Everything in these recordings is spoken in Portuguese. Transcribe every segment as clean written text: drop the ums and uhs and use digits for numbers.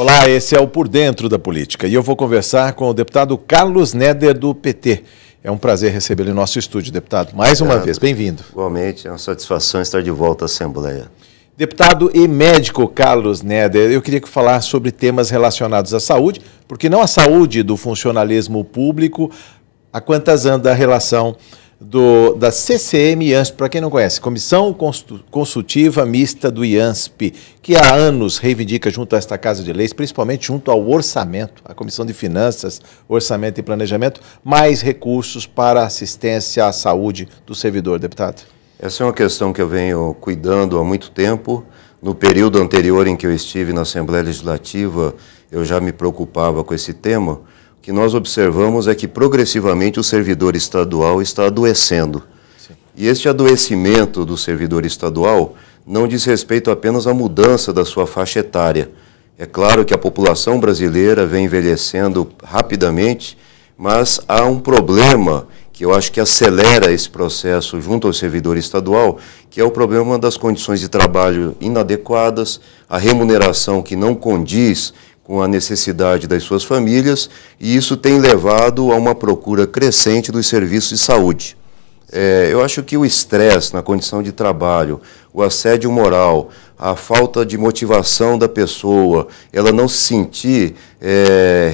Olá, esse é o Por Dentro da Política e eu vou conversar com o deputado Carlos Neder, do PT. É um prazer recebê-lo em nosso estúdio, deputado. Mais uma vez, bem-vindo. Igualmente, é uma satisfação estar de volta à Assembleia. Deputado e médico Carlos Neder, eu queria falar sobre temas relacionados à saúde, porque não a saúde do funcionalismo público, a quantas anda a relação da CCM e IANSP, para quem não conhece, Comissão Consultiva Mista do IANSP, que há anos reivindica junto a esta Casa de Leis, principalmente junto ao orçamento, a Comissão de Finanças, Orçamento e Planejamento, mais recursos para assistência à saúde do servidor, deputado. Essa é uma questão que eu venho cuidando há muito tempo. No período anterior em que eu estive na Assembleia Legislativa, eu já me preocupava com esse tema. O que nós observamos é que progressivamente o servidor estadual está adoecendo. Sim. E este adoecimento do servidor estadual não diz respeito apenas à mudança da sua faixa etária. É claro que a população brasileira vem envelhecendo rapidamente, mas há um problema que eu acho que acelera esse processo junto ao servidor estadual, que é o problema das condições de trabalho inadequadas, a remuneração que não condiz com a necessidade das suas famílias, e isso tem levado a uma procura crescente dos serviços de saúde. Eu acho que o estresse na condição de trabalho, o assédio moral, a falta de motivação da pessoa, ela não se sentir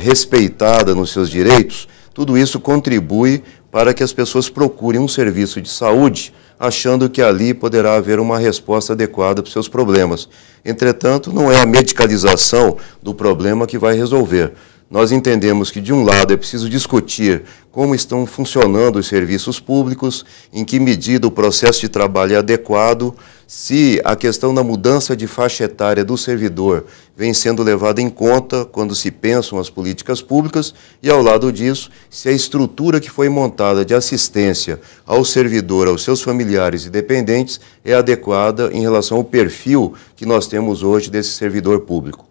respeitada nos seus direitos, tudo isso contribui para que as pessoas procurem um serviço de saúde, achando que ali poderá haver uma resposta adequada para os seus problemas. Entretanto, não é a medicalização do problema que vai resolver. Nós entendemos que, de um lado, é preciso discutir como estão funcionando os serviços públicos, em que medida o processo de trabalho é adequado, se a questão da mudança de faixa etária do servidor vem sendo levada em conta quando se pensam as políticas públicas e, ao lado disso, se a estrutura que foi montada de assistência ao servidor, aos seus familiares e dependentes, é adequada em relação ao perfil que nós temos hoje desse servidor público.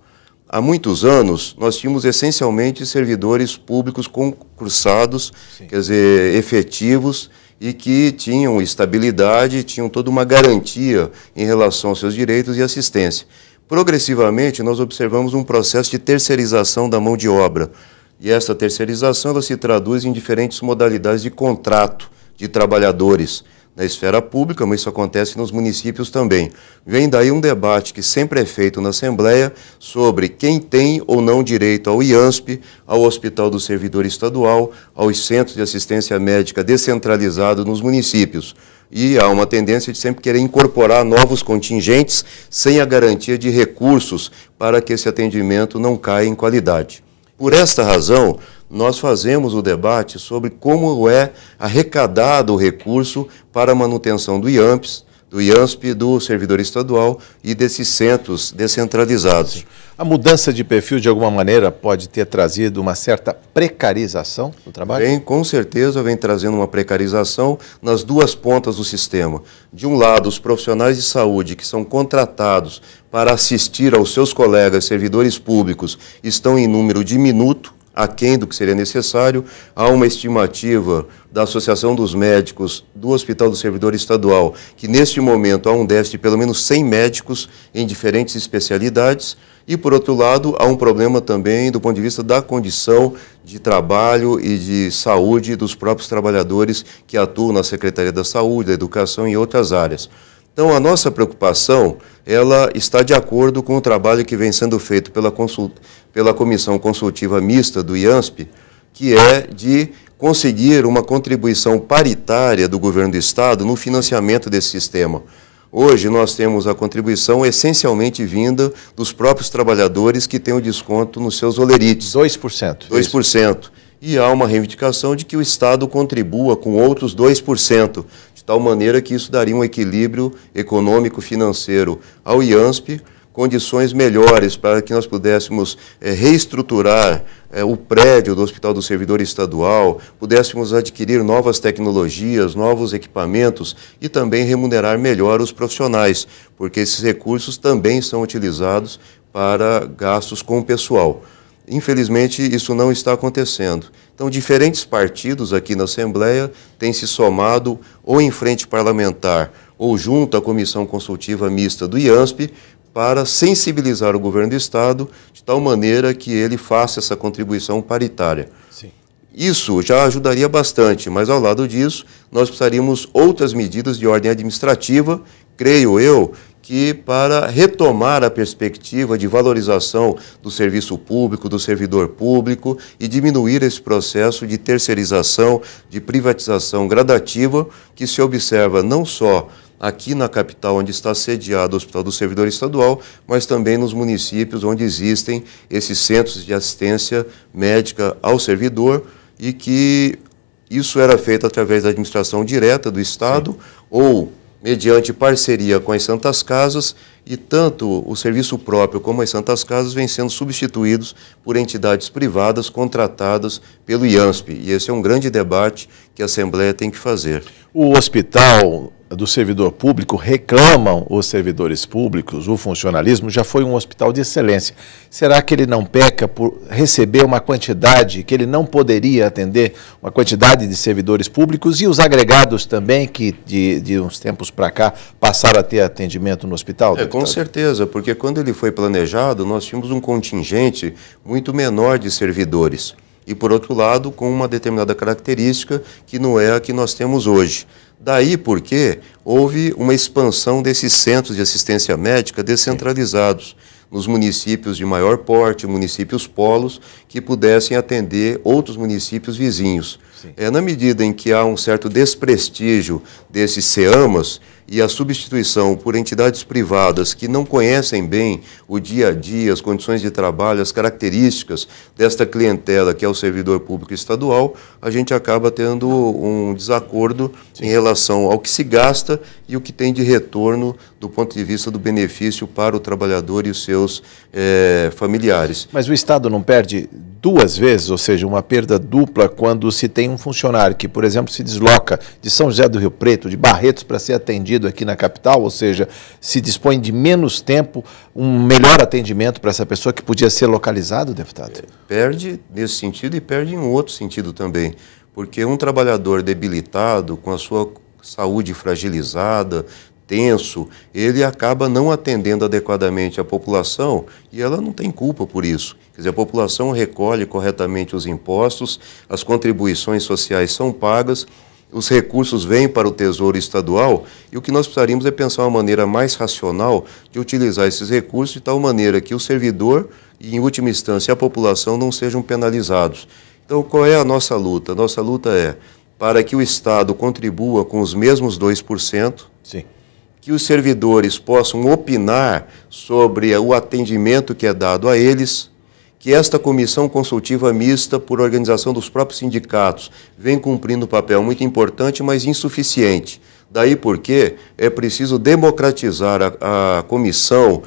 Há muitos anos, nós tínhamos essencialmente servidores públicos concursados, sim, quer dizer, efetivos, e que tinham estabilidade, tinham toda uma garantia em relação aos seus direitos e assistência. Progressivamente, nós observamos um processo de terceirização da mão de obra, e essa terceirização ela se traduz em diferentes modalidades de contrato de trabalhadores na esfera pública, mas isso acontece nos municípios também. Vem daí um debate que sempre é feito na Assembleia sobre quem tem ou não direito ao IANSP, ao Hospital do Servidor Estadual, aos centros de assistência médica descentralizados nos municípios. E há uma tendência de sempre querer incorporar novos contingentes sem a garantia de recursos para que esse atendimento não caia em qualidade. Por esta razão, nós fazemos o debate sobre como é arrecadado o recurso para a manutenção do IANSP, do servidor estadual e desses centros descentralizados. A mudança de perfil, de alguma maneira, pode ter trazido uma certa precarização do trabalho? Com certeza vem trazendo uma precarização nas duas pontas do sistema. De um lado, os profissionais de saúde que são contratados para assistir aos seus colegas servidores públicos estão em número diminuto, aquém do que seria necessário. Há uma estimativa da Associação dos Médicos do Hospital do Servidor Estadual que, neste momento, há um déficit de pelo menos 100 médicos em diferentes especialidades. E, por outro lado, há um problema também do ponto de vista da condição de trabalho e de saúde dos próprios trabalhadores que atuam na Secretaria da Saúde, da Educação e em outras áreas. Então, a nossa preocupação, ela está de acordo com o trabalho que vem sendo feito pela Comissão Consultiva Mista do IANSP, que é de conseguir uma contribuição paritária do governo do Estado no financiamento desse sistema. Hoje nós temos a contribuição essencialmente vinda dos próprios trabalhadores que têm o desconto nos seus olerites. 2%. 2%. E há uma reivindicação de que o Estado contribua com outros 2%, de tal maneira que isso daria um equilíbrio econômico-financeiro ao IANSP, condições melhores para que nós pudéssemos reestruturar o prédio do Hospital do Servidor Estadual, pudéssemos adquirir novas tecnologias, novos equipamentos e também remunerar melhor os profissionais, porque esses recursos também são utilizados para gastos com o pessoal. Infelizmente, isso não está acontecendo. Então, diferentes partidos aqui na Assembleia têm se somado ou em frente parlamentar ou junto à Comissão Consultiva Mista do IANSP para sensibilizar o governo do Estado de tal maneira que ele faça essa contribuição paritária. Sim. Isso já ajudaria bastante, mas ao lado disso, nós precisaríamos outras medidas de ordem administrativa, creio eu, que para retomar a perspectiva de valorização do serviço público, do servidor público e diminuir esse processo de terceirização, de privatização gradativa que se observa não só aqui na capital, onde está sediado o Hospital do Servidor Estadual, mas também nos municípios onde existem esses centros de assistência médica ao servidor e que isso era feito através da administração direta do Estado. Sim. Ou mediante parceria com as Santas Casas, e tanto o serviço próprio como as Santas Casas vêm sendo substituídos por entidades privadas contratadas pelo IANSP. E esse é um grande debate que a Assembleia tem que fazer. O Hospital do Servidor Público reclamam os servidores públicos, o funcionalismo já foi um hospital de excelência. Será que ele não peca por receber uma quantidade que ele não poderia atender, uma quantidade de servidores públicos e os agregados também que de uns tempos para cá passaram a ter atendimento no hospital? Com certeza, porque quando ele foi planejado nós tínhamos um contingente muito menor de servidores e, por outro lado, com uma determinada característica que não é a que nós temos hoje. Daí porque houve uma expansão desses centros de assistência médica descentralizados nos municípios de maior porte, municípios polos, que pudessem atender outros municípios vizinhos. Na medida em que há um certo desprestígio desses CEAMAS e a substituição por entidades privadas que não conhecem bem o dia a dia, as condições de trabalho, as características desta clientela que é o servidor público estadual, a gente acaba tendo um desacordo em relação ao que se gasta e o que tem de retorno do ponto de vista do benefício para o trabalhador e os seus familiares. Mas o Estado não perde duas vezes, ou seja, uma perda dupla quando se tem um funcionário que, por exemplo, se desloca de São José do Rio Preto, de Barretos, para ser atendido aqui na capital, ou seja, se dispõe de menos tempo, um melhor atendimento para essa pessoa que podia ser localizado, deputado? Perde nesse sentido e perde em um outro sentido também, porque um trabalhador debilitado, com a sua saúde fragilizada, tenso, ele acaba não atendendo adequadamente a população e ela não tem culpa por isso. Quer dizer, a população recolhe corretamente os impostos, as contribuições sociais são pagas, os recursos vêm para o Tesouro Estadual e o que nós precisaríamos é pensar uma maneira mais racional de utilizar esses recursos de tal maneira que o servidor e, em última instância, a população não sejam penalizados. Então, qual é a nossa luta? A nossa luta é para que o Estado contribua com os mesmos 2%, Sim. que os servidores possam opinar sobre o atendimento que é dado a eles, que esta comissão consultiva mista, por organização dos próprios sindicatos, vem cumprindo um papel muito importante, mas insuficiente. Daí porque é preciso democratizar a comissão,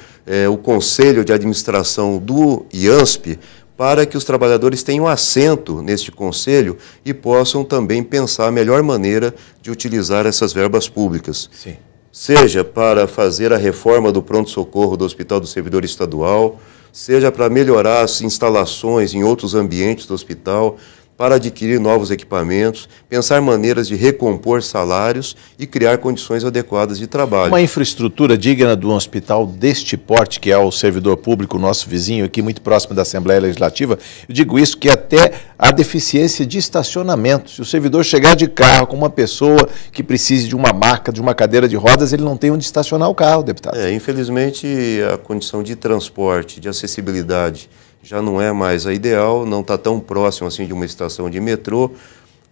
o conselho de administração do IANSP, para que os trabalhadores tenham assento neste conselho e possam também pensar a melhor maneira de utilizar essas verbas públicas. Sim. Seja para fazer a reforma do pronto-socorro do Hospital do Servidor Estadual, seja para melhorar as instalações em outros ambientes do hospital, para adquirir novos equipamentos, pensar maneiras de recompor salários e criar condições adequadas de trabalho. Uma infraestrutura digna de um hospital deste porte, que é o servidor público, nosso vizinho aqui, muito próximo da Assembleia Legislativa, eu digo isso que até a deficiência de estacionamento. Se o servidor chegar de carro com uma pessoa que precise de uma maca, de uma cadeira de rodas, ele não tem onde estacionar o carro, deputado. Infelizmente, a condição de transporte, de acessibilidade, já não é mais a ideal, não está tão próximo assim de uma estação de metrô,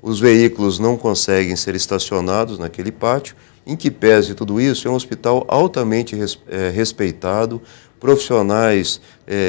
os veículos não conseguem ser estacionados naquele pátio, em que pese tudo isso, é um hospital altamente respeitado, profissionais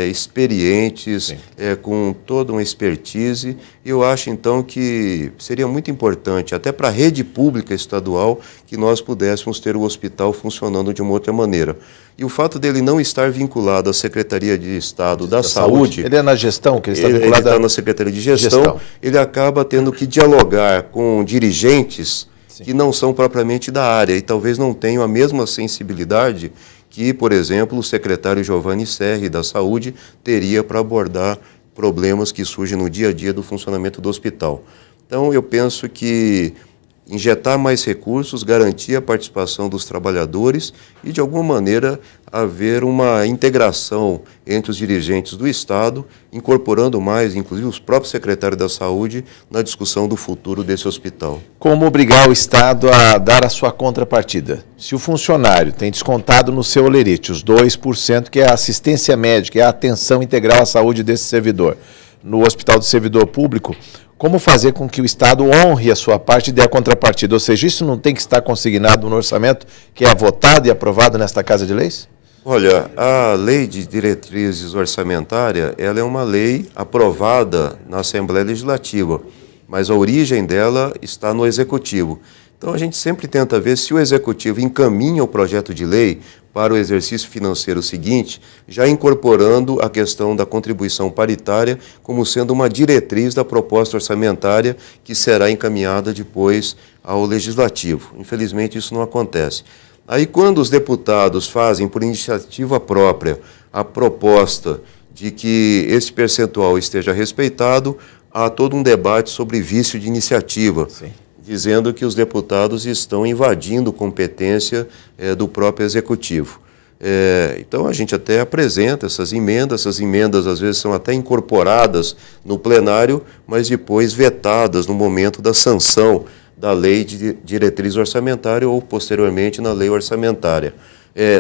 experientes, com toda uma expertise, e eu acho então que seria muito importante, até para a rede pública estadual, que nós pudéssemos ter o hospital funcionando de uma outra maneira. E o fato dele não estar vinculado à Secretaria de Estado da Saúde... Ele é na gestão, que ele está vinculado... Ele está na Secretaria de Gestão, ele acaba tendo que dialogar com dirigentes que não são propriamente da área e talvez não tenham a mesma sensibilidade que, por exemplo, o secretário Giovanni Serri da Saúde teria para abordar problemas que surgem no dia a dia do funcionamento do hospital. Então, eu penso que injetar mais recursos, garantir a participação dos trabalhadores e, de alguma maneira, haver uma integração entre os dirigentes do Estado, incorporando mais, inclusive, os próprios secretários da Saúde na discussão do futuro desse hospital. Como obrigar o Estado a dar a sua contrapartida? Se o funcionário tem descontado no seu holerite os 2%, que é a assistência médica, é a atenção integral à saúde desse servidor, no Hospital do Servidor Público, como fazer com que o Estado honre a sua parte e dê a contrapartida? Ou seja, isso não tem que estar consignado no orçamento que é votado e aprovado nesta Casa de Leis? Olha, a Lei de Diretrizes Orçamentárias, ela é uma lei aprovada na Assembleia Legislativa, mas a origem dela está no Executivo. Então a gente sempre tenta ver se o Executivo encaminha o projeto de lei para o exercício financeiro seguinte, já incorporando a questão da contribuição paritária como sendo uma diretriz da proposta orçamentária que será encaminhada depois ao Legislativo. Infelizmente isso não acontece. Aí quando os deputados fazem por iniciativa própria a proposta de que esse percentual esteja respeitado, há todo um debate sobre vício de iniciativa. Sim. Dizendo que os deputados estão invadindo competência do próprio Executivo. Então a gente até apresenta essas emendas às vezes são até incorporadas no plenário, mas depois vetadas no momento da sanção da Lei de Diretriz Orçamentária ou posteriormente na Lei Orçamentária.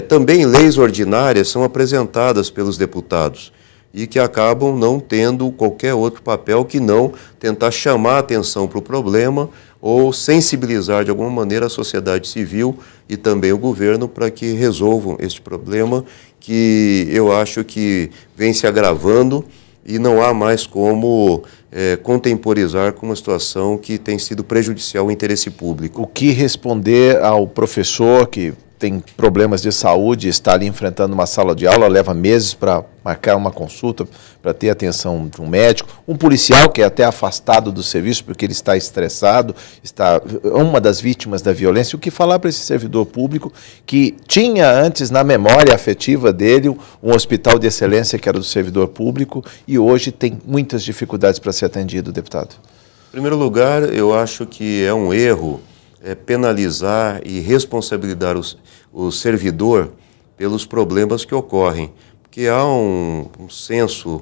Também leis ordinárias são apresentadas pelos deputados e que acabam não tendo qualquer outro papel que não tentar chamar a atenção para o problema ou sensibilizar de alguma maneira a sociedade civil e também o governo para que resolvam este problema que eu acho que vem se agravando e não há mais como contemporizar com uma situação que tem sido prejudicial ao interesse público. O que responder ao professor que tem problemas de saúde, está ali enfrentando uma sala de aula, leva meses para marcar uma consulta, para ter atenção de um médico, um policial que é até afastado do serviço porque ele está estressado, está uma das vítimas da violência. O que falar para esse servidor público que tinha antes na memória afetiva dele um hospital de excelência que era do servidor público e hoje tem muitas dificuldades para ser atendido, deputado? Em primeiro lugar, eu acho que é um erro penalizar e responsabilizar o servidor pelos problemas que ocorrem. Porque há um senso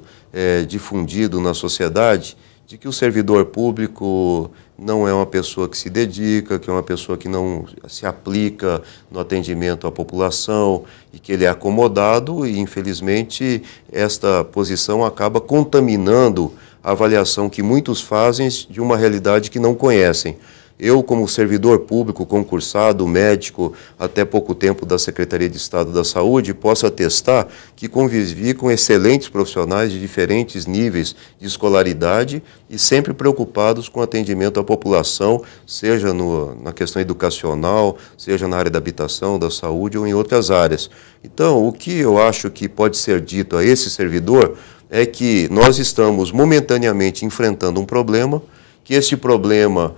difundido na sociedade de que o servidor público não é uma pessoa que se dedica, que é uma pessoa que não se aplica no atendimento à população e que ele é acomodado e, infelizmente, esta posição acaba contaminando a avaliação que muitos fazem de uma realidade que não conhecem. Eu, como servidor público, concursado, médico, até pouco tempo da Secretaria de Estado da Saúde, posso atestar que convivi com excelentes profissionais de diferentes níveis de escolaridade e sempre preocupados com o atendimento à população, seja na questão educacional, seja na área da habitação, da saúde ou em outras áreas. Então, o que eu acho que pode ser dito a esse servidor é que nós estamos momentaneamente enfrentando um problema, que esse problema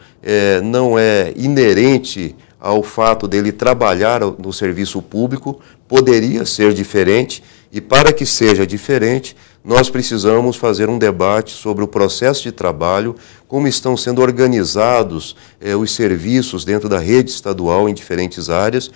não é inerente ao fato dele trabalhar no serviço público, poderia ser diferente, e para que seja diferente, nós precisamos fazer um debate sobre o processo de trabalho, como estão sendo organizados os serviços dentro da rede estadual em diferentes áreas,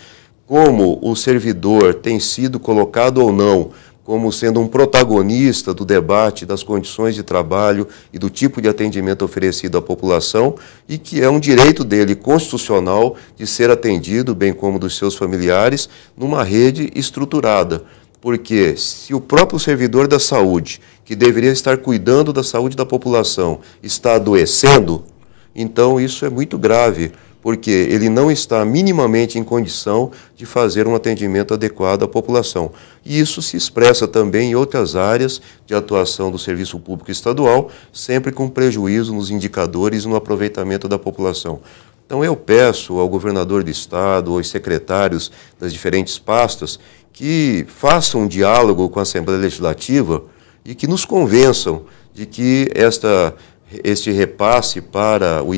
como o servidor tem sido colocado ou não como sendo um protagonista do debate das condições de trabalho e do tipo de atendimento oferecido à população e que é um direito dele constitucional de ser atendido, bem como dos seus familiares, numa rede estruturada. Porque se o próprio servidor da saúde, que deveria estar cuidando da saúde da população, está adoecendo, então isso é muito grave, porque ele não está minimamente em condição de fazer um atendimento adequado à população. E isso se expressa também em outras áreas de atuação do serviço público estadual, sempre com prejuízo nos indicadores e no aproveitamento da população. Então eu peço ao governador do estado, aos secretários das diferentes pastas, que façam um diálogo com a Assembleia Legislativa e que nos convençam de que este repasse para o